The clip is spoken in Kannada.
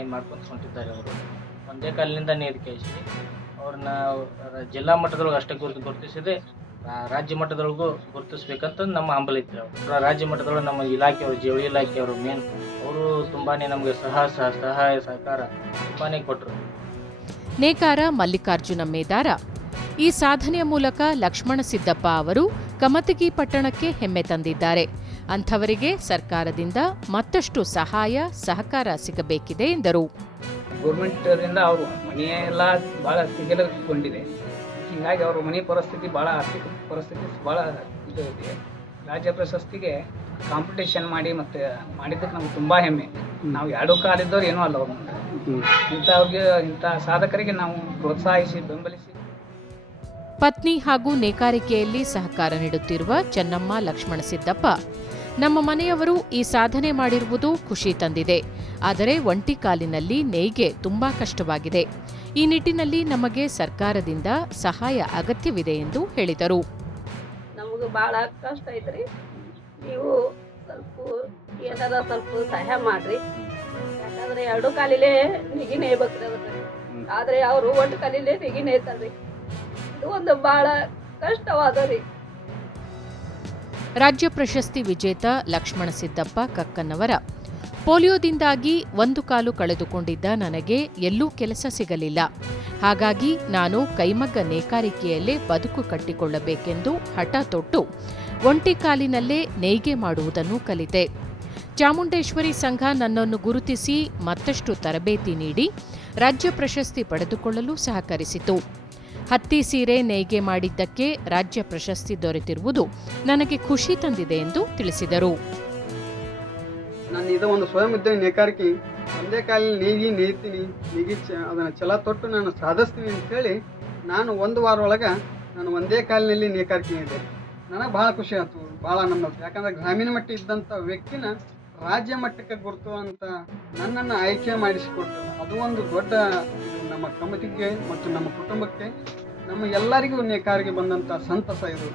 ಸಾಧನೆ ಮಾಡ್ಕೊಂಡು ಹೊಂಟಿದ್ದಾರೆ ಅವರು. ಒಂದೇ ಕಾಲಿನಿಂದ ನೇರ್ಕೇಸಿ ಅವ್ರನ್ನ ಜಿಲ್ಲಾ ಮಟ್ಟದೊಳಗೆ ಅಷ್ಟೇ ಗುರುತಿಸಿದೆ, ರಾಜ್ಯ ಮಟ್ಟದೊಳಗೂ ಗುರುತಿಸ್ಬೇಕಂತ ನಮ್ಮ ಹಂಬಲ ಇತ್ತು. ರಾಜ್ಯ ಮಟ್ಟದೊಳಗೆ ನಮ್ಮ ಇಲಾಖೆಯವರು, ಜವಳಿ ಇಲಾಖೆಯವರು ಮೇನ್ ಅವರು ತುಂಬಾ ನಮಗೆ ಸಹಾಯ ಸಹಕಾರ ತುಂಬಾ ಕೊಟ್ಟರು. ನೇಕಾರ ಮಲ್ಲಿಕಾರ್ಜುನ ಮೇದಾರ ಈ ಸಾಧನೆಯ ಮೂಲಕ ಲಕ್ಷ್ಮಣ ಸಿದ್ದಪ್ಪ ಅವರು ಕಮತಗಿ ಪಟ್ಟಣಕ್ಕೆ ಹೆಮ್ಮೆ ತಂದಿದ್ದಾರೆ. ಅಂಥವರಿಗೆ ಸರ್ಕಾರದಿಂದ ಮತ್ತಷ್ಟು ಸಹಾಯ ಸಹಕಾರ ಸಿಗಬೇಕಿದೆ ಎಂದರು. ಗೌರ್ಮೆಂಟ್ದಿಂದ ಅವರು ಮನೆಯೆಲ್ಲ ಭಾಳ ತಿಗಲಗೊಂಡಿದೆ. ಹೀಗಾಗಿ ಅವ್ರ ಮನೆ ಪರಿಸ್ಥಿತಿ ಭಾಳ ಆರ್ಥಿಕ ಪರಿಸ್ಥಿತಿ ಭಾಳ ಇದು ಇದೆ. ರಾಜ್ಯ ಪ್ರಶಸ್ತಿಗೆ ಕಾಂಪಿಟೇಷನ್ ಮಾಡಿ ಮತ್ತು ಮಾಡಿದ್ದಕ್ಕೆ ನಮ್ಗೆ ತುಂಬ ಹೆಮ್ಮೆ. ನಾವು ಎರಡು ಕಾಲಿದ್ದವ್ರು ಏನೂ ಅಲ್ಲ ಅವ್ರು. ಇಂಥ ಸಾಧಕರಿಗೆ ನಾವು ಪ್ರೋತ್ಸಾಹಿಸಿ ಬೆಂಬಲಿಸಿ. ಪತ್ನಿ ಹಾಗೂ ನೇಕಾರಿಕೆಯಲ್ಲಿ ಸಹಕಾರ ನೀಡುತ್ತಿರುವ ಚೆನ್ನಮ್ಮ ಲಕ್ಷ್ಮಣ ಸಿದ್ದಪ್ಪ, ನಮ್ಮ ಮನೆಯವರು ಈ ಸಾಧನೆ ಮಾಡಿರುವುದು ಖುಷಿ ತಂದಿದೆ. ಆದರೆ ಒಂಟಿ ಕಾಲಿನಲ್ಲಿ ನೇಯ್ಗೆ ತುಂಬಾ ಕಷ್ಟವಾಗಿದೆ. ಈ ನಿಟ್ಟಿನಲ್ಲಿ ನಮಗೆ ಸರ್ಕಾರದಿಂದ ಸಹಾಯ ಅಗತ್ಯವಿದೆ ಎಂದು ಹೇಳಿದರು. ನಮಗೂ ಭಾಳ ಕಷ್ಟ ಐತ್ರಿ. ನೀವು ಸ್ವಲ್ಪ ಸಹಾಯ ಮಾಡ್ರಿ. ಯಾಕಂದ್ರೆ ಎರಡು ಕಾಲಿಲೇ ನಿಗಿ ನೇಯ್ಬೇಕ್ರಿ ಅದಕ್ಕೆ. ಆದ್ರೆ ಅವರು ಒಂದು ಕಾಲಿಲೇ ನಿಗಿ ನೇಯ್ತಾರ್ರಿ. ಇದು ಒಂದು ಭಾಳ ಕಷ್ಟವಾದರಿ. ರಾಜ್ಯ ಪ್ರಶಸ್ತಿ ವಿಜೇತ ಲಕ್ಷ್ಮಣ ಸಿದ್ದಪ್ಪ ಕಕ್ಕನ್ನವರ, ಪೋಲಿಯೋದಿಂದಾಗಿ ಒಂದು ಕಾಲು ಕಳೆದುಕೊಂಡಿದ್ದ ನನಗೆ ಎಲ್ಲೂ ಕೆಲಸ ಸಿಗಲಿಲ್ಲ. ಹಾಗಾಗಿ ನಾನು ಕೈಮಗ್ಗ ನೇಕಾರಿಕೆಯಲ್ಲೇ ಬದುಕು ಕಟ್ಟಿಕೊಳ್ಳಬೇಕೆಂದು ಹಠ ತೊಟ್ಟು ಒಂಟಿ ಕಾಲಿನಲ್ಲೇ ನೇಯ್ಗೆ ಮಾಡುವುದನ್ನು ಕಲಿತೆ. ಚಾಮುಂಡೇಶ್ವರಿ ಸಂಘ ನನ್ನನ್ನು ಗುರುತಿಸಿ ಮತ್ತಷ್ಟು ತರಬೇತಿ ನೀಡಿ ರಾಜ್ಯ ಪ್ರಶಸ್ತಿ ಪಡೆದುಕೊಳ್ಳಲು ಸಹಕರಿಸಿತು. ಹತ್ತಿ ಸೀರೆ ನೇಯ್ಗೆ ಮಾಡಿದ್ದಕ್ಕೆ ರಾಜ್ಯ ಪ್ರಶಸ್ತಿ ದೊರೆತಿರುವುದು ನನಗೆ ಖುಷಿ ತಂದಿದೆ ಎಂದು ತಿಳಿಸಿದರು. ನಾನು ಇದು ಒಂದು ಸ್ವಯಂ ಉದ್ಯೋಗ ನೇಕಾರಿಕೆ, ಒಂದೇ ಕಾಲಿನ ನೇಯ್ತೀನಿ, ಅದನ್ನು ಛಲ ತೊಟ್ಟು ನಾನು ಸಾಧಿಸ್ತೀನಿ ಅಂತೇಳಿ ನಾನು ಒಂದು ವಾರ ಒಳಗೆ ನಾನು ಒಂದೇ ಕಾಲಿನಲ್ಲಿ ನೇಕಾರಿಕೆ ಇದೆ. ನನಗೆ ಭಾಳ ಖುಷಿ ಆಯ್ತು, ಭಾಳ ನಮ್ಮ. ಯಾಕಂದ್ರೆ ಗ್ರಾಮೀಣ ಮಟ್ಟ ಇದ್ದಂಥ ವ್ಯಕ್ತಿನ ರಾಜ್ಯ ಮಟ್ಟಕ್ಕೆ ಗುರುತು ಅಂತ ನನ್ನನ್ನು ಆಯ್ಕೆ ಮಾಡಿಸಿಕೊಟ್ಟು ಅದು ಒಂದು ದೊಡ್ಡ ನಮ್ಮ ಕಮಿಟಿಗೆ ಮತ್ತು ನಮ್ಮ ಕುಟುಂಬಕ್ಕೆ, ನಮ್ಮ ಎಲ್ಲರಿಗೂ ನೇಕಾರಿಗೆ ಬಂದಂಥ ಸಂತಸ ಇದು.